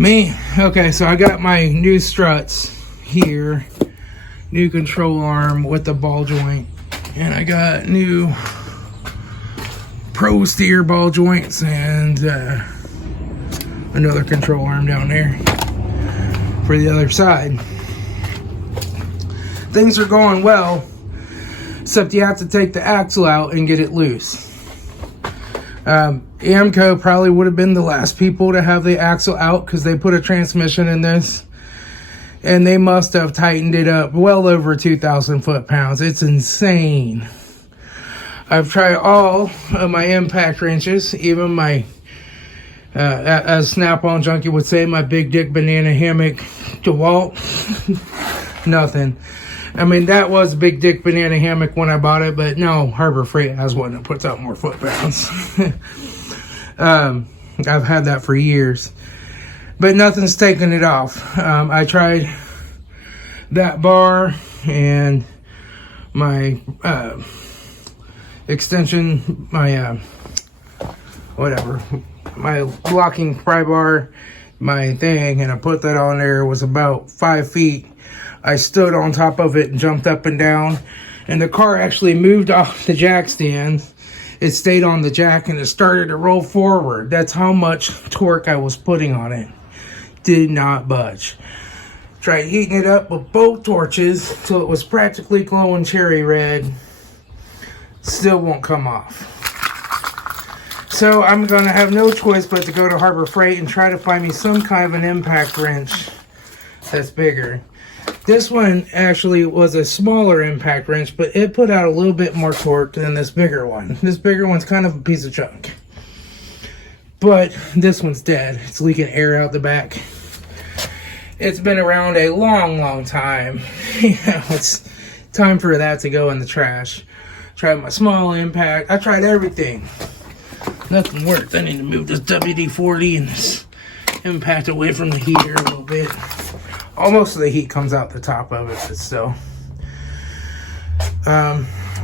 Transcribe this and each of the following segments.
Man, okay, so I got my new struts here, new control arm with the ball joint, and I got new Pro Steer ball joints and another control arm down there for the other side. Things are going well, except you have to take the axle out and get it loose. AMCO probably would have been the last people to have the axle out because they put a transmission in this and they must have tightened it up well over 2,000 foot-pounds. It's insane. I've tried all of my impact wrenches, even my as Snap-on Junkie would say, my big dick banana hammock DeWalt. Nothing. I mean, that was big dick banana hammock when I bought it, but no, Harbor Freight has one that puts out more foot-pounds. I've had that for years, but nothing's taken it off. I tried that bar and my extension, my whatever, my locking pry bar, my thing, and I put that on there. It was about 5 feet. I stood on top of it and jumped up and down, and the car actually moved off the jack stand. It stayed on the jack and it started to roll forward. That's how much torque I was putting on it. Did not budge. Tried heating it up with both torches till it was practically glowing cherry red. Still won't come off. So I'm gonna have no choice but to go to Harbor Freight and try to find me some kind of an impact wrench that's bigger. This one actually was a smaller impact wrench, but it put out a little bit more torque than this bigger one. This bigger one's kind of a piece of junk. But this one's dead. It's leaking air out the back. It's been around a long time. It's time for that to go in the trash. Tried my small impact. I tried everything. Nothing worked. I need to move this WD-40 and this impact away from the heater a little bit. Almost of the heat comes out the top of it, but still.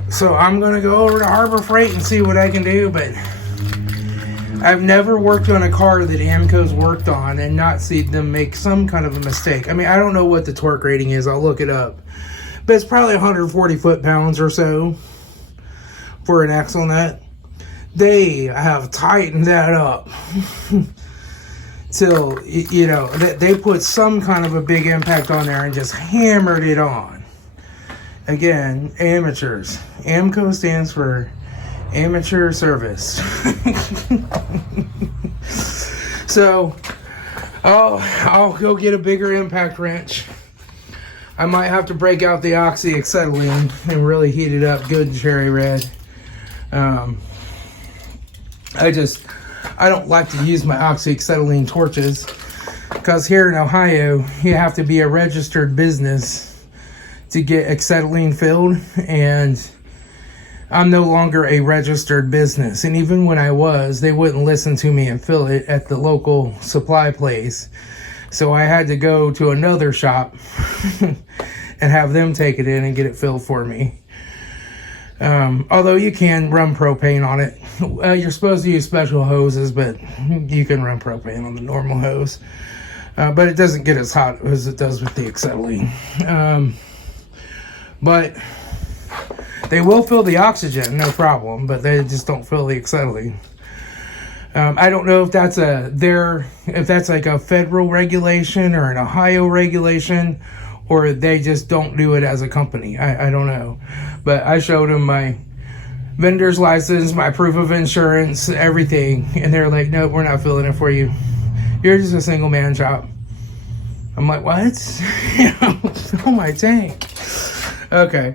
So I'm gonna go over to Harbor Freight and see what I can do, but I've never worked on a car that AMCO's worked on and not seen them make some kind of a mistake. I mean, I don't know what the torque rating is. I'll look it up, but it's probably 140 foot-pounds or so for an axle nut. They have tightened that up. Till, you know, they put some kind of a big impact on there and just hammered it on. Again, amateurs. AMCO stands for amateur service. So, I'll go get a bigger impact wrench. I might have to break out the oxyacetylene and really heat it up good cherry red. I don't like to use my oxyacetylene torches because here in Ohio, you have to be a registered business to get acetylene filled, and I'm no longer a registered business. And even when I was, they wouldn't listen to me and fill it at the local supply place. So I had to go to another shop and have them take it in and get it filled for me. Although you can run propane on it. You're supposed to use special hoses, but you can run propane on the normal hose. But it doesn't get as hot as it does with the acetylene. But they will fill the oxygen, no problem, but they just don't fill the acetylene. I don't know if that's like a federal regulation or an Ohio regulation, or they just don't do it as a company. I don't know. But I showed them my vendor's license, my proof of insurance, everything. And they're like, nope, we're not filling it for you. You're just a single man shop. I'm like, what? Fill my tank. Okay.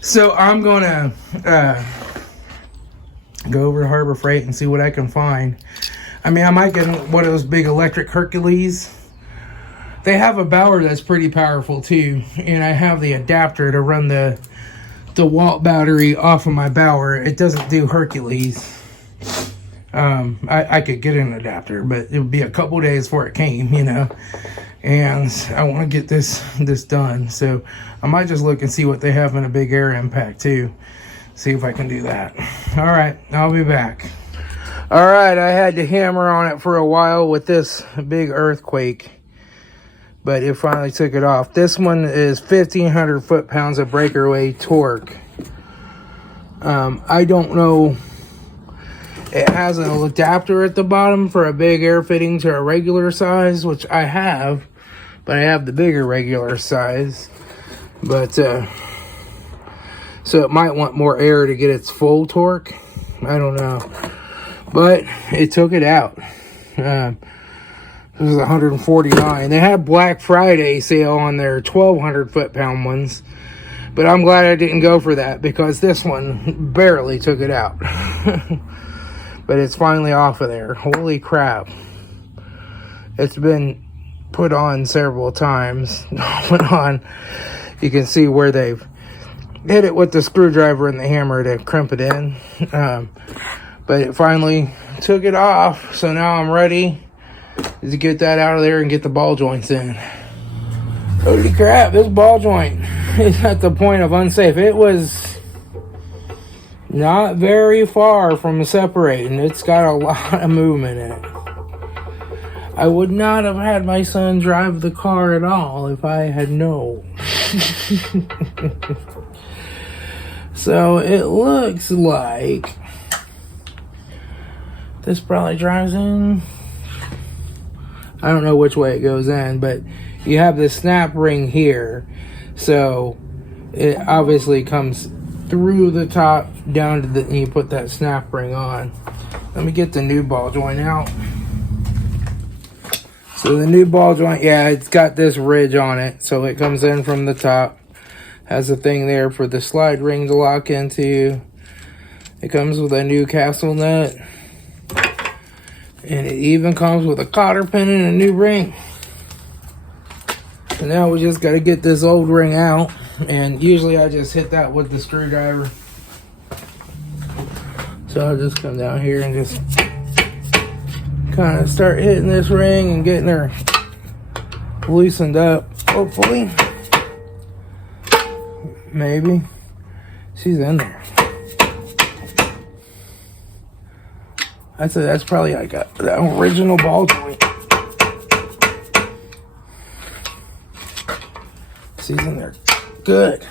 So I'm going to go over to Harbor Freight and see what I can find. I mean, I might get one of those big electric Hercules. They have a Bauer that's pretty powerful too, and I have the adapter to run the DeWalt battery off of my Bauer. It doesn't do Hercules. I could get an adapter, but it would be a couple days before it came, you know. And I want to get this done, so I might just look and see what they have in a big air impact too. See if I can do that. All right, I'll be back. All right, I had to hammer on it for a while with this big earthquake, but it finally took it off. This one is 1,500 foot-pounds of breakaway torque. I don't know. It has an adapter at the bottom for a big air fitting to a regular size, which I have, but I have the bigger regular size. But so it might want more air to get its full torque. I don't know, but it took it out. It was 149. They had Black Friday sale on their 1,200 foot-pound ones, but I'm glad I didn't go for that because this one barely took it out. But it's finally off of there. Holy crap. It's been put on several times. Off and on. You can see where they've hit it with the screwdriver and the hammer to crimp it in. But it finally took it off. So now I'm ready to get that out of there and get the ball joints in. Holy crap, this ball joint is at the point of unsafe. It was not very far from separating. It's got a lot of movement in it. I would not have had my son drive the car at all if I had known. So it looks like this probably drives in. I don't know which way it goes in, but you have the snap ring here. So it obviously comes through the top down to the, and you put that snap ring on. Let me get the new ball joint out. So the new ball joint, yeah, it's got this ridge on it, so it comes in from the top. Has a thing there for the slide ring to lock into. It comes with a new castle nut, and it even comes with a cotter pin and a new ring. So now we just got to get this old ring out. And usually I just hit that with the screwdriver. So I'll just come down here and just kind of start hitting this ring and getting her loosened up, hopefully. Maybe. She's in there. I'd say that's probably like the original ball joint. She's in there. Good.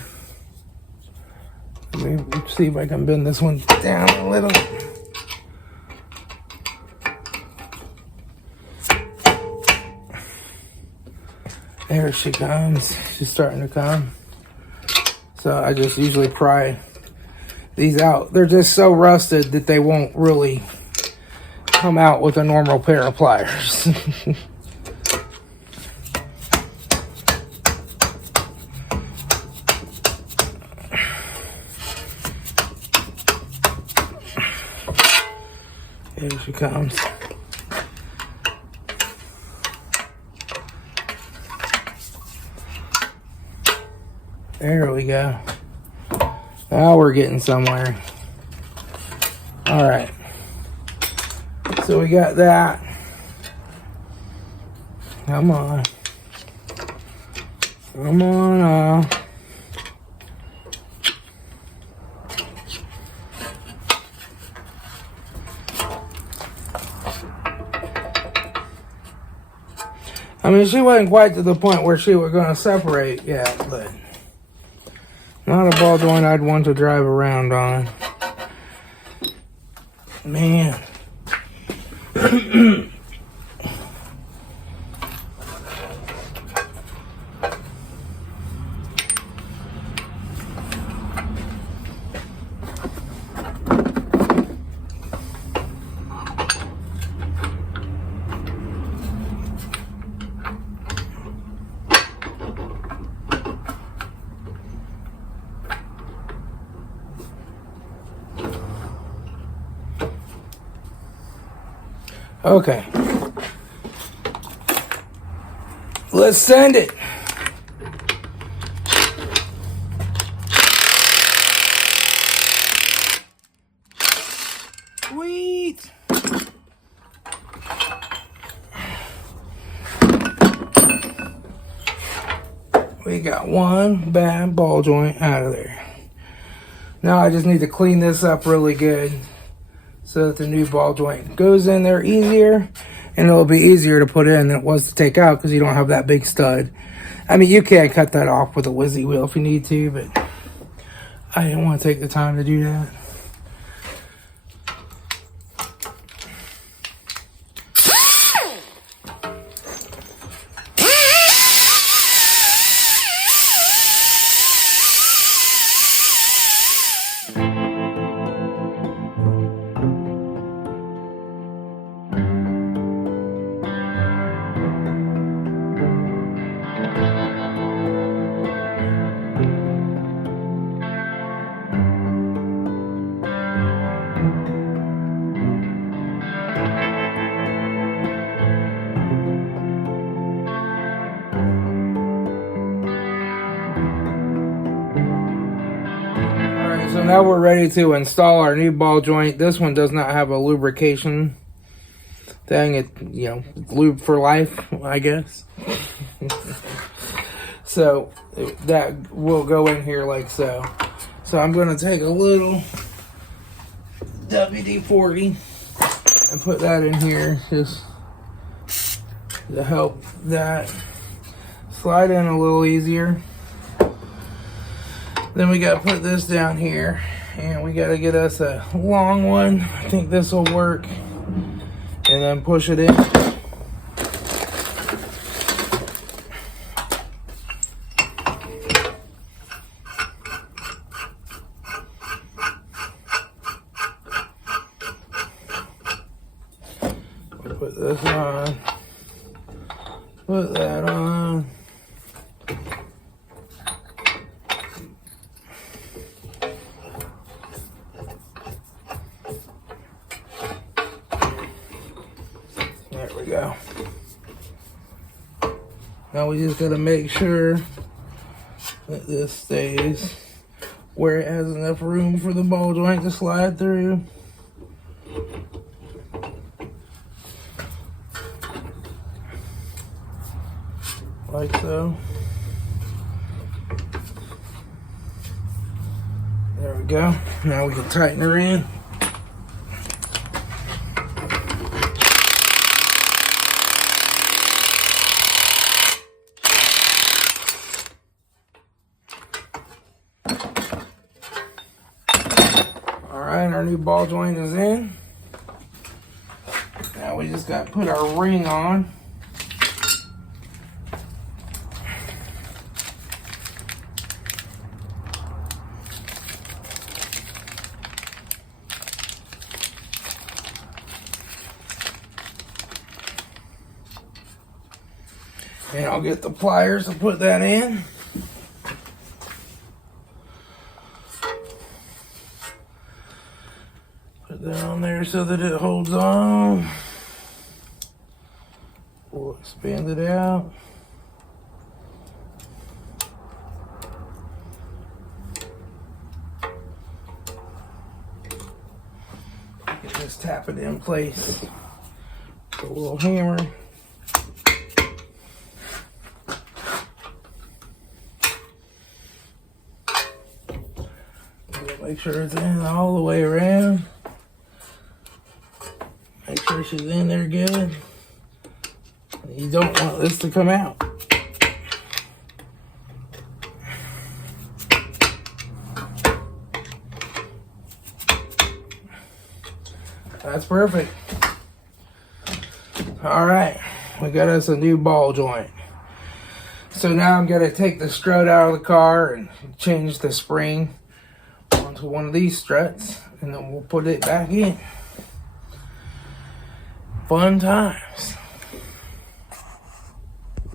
Let me see if I can bend this one down a little. There she comes. She's starting to come. So I just usually pry these out. They're just so rusted that they won't really come out with a normal pair of pliers. Here she comes. There we go. Now we're getting somewhere. All right. So we got that. Come on. Come on. I mean, she wasn't quite to the point where she was going to separate yet, but not a ball joint I'd want to drive around on. Man. Okay. Let's send it. Sweet. We got one bad ball joint out of there. Now I just need to clean this up really good so that the new ball joint goes in there easier, and it'll be easier to put in than it was to take out because you don't have that big stud. I mean, you can cut that off with a Wizzy wheel if you need to, but I didn't want to take the time to do that. So now we're ready to install our new ball joint. This one does not have a lubrication thing. It, you know, lube for life, I guess. So that will go in here like so. So I'm going to take a little WD-40 and put that in here just to help that slide in a little easier. Then we got to put this down here, and we got to get us a long one. I think this will work. And then push it in. We'll put this on. Put that on. There we go. Now we just gotta make sure that this stays where it has enough room for the ball joint to slide through. Like so. There we go. Now we can tighten her in. Alright, our new ball joint is in. Now we just got to put our ring on. And I'll get the pliers to put that in. Put that on there so that it holds on. We'll expand it out. You can just tap it in place with a little hammer. Make sure it's in all the way around. Make sure she's in there good. You don't want this to come out. That's perfect. All right, we got us a new ball joint. So now I'm gonna take the strut out of the car and change the spring onto one of these struts, and then we'll put it back in. Fun times.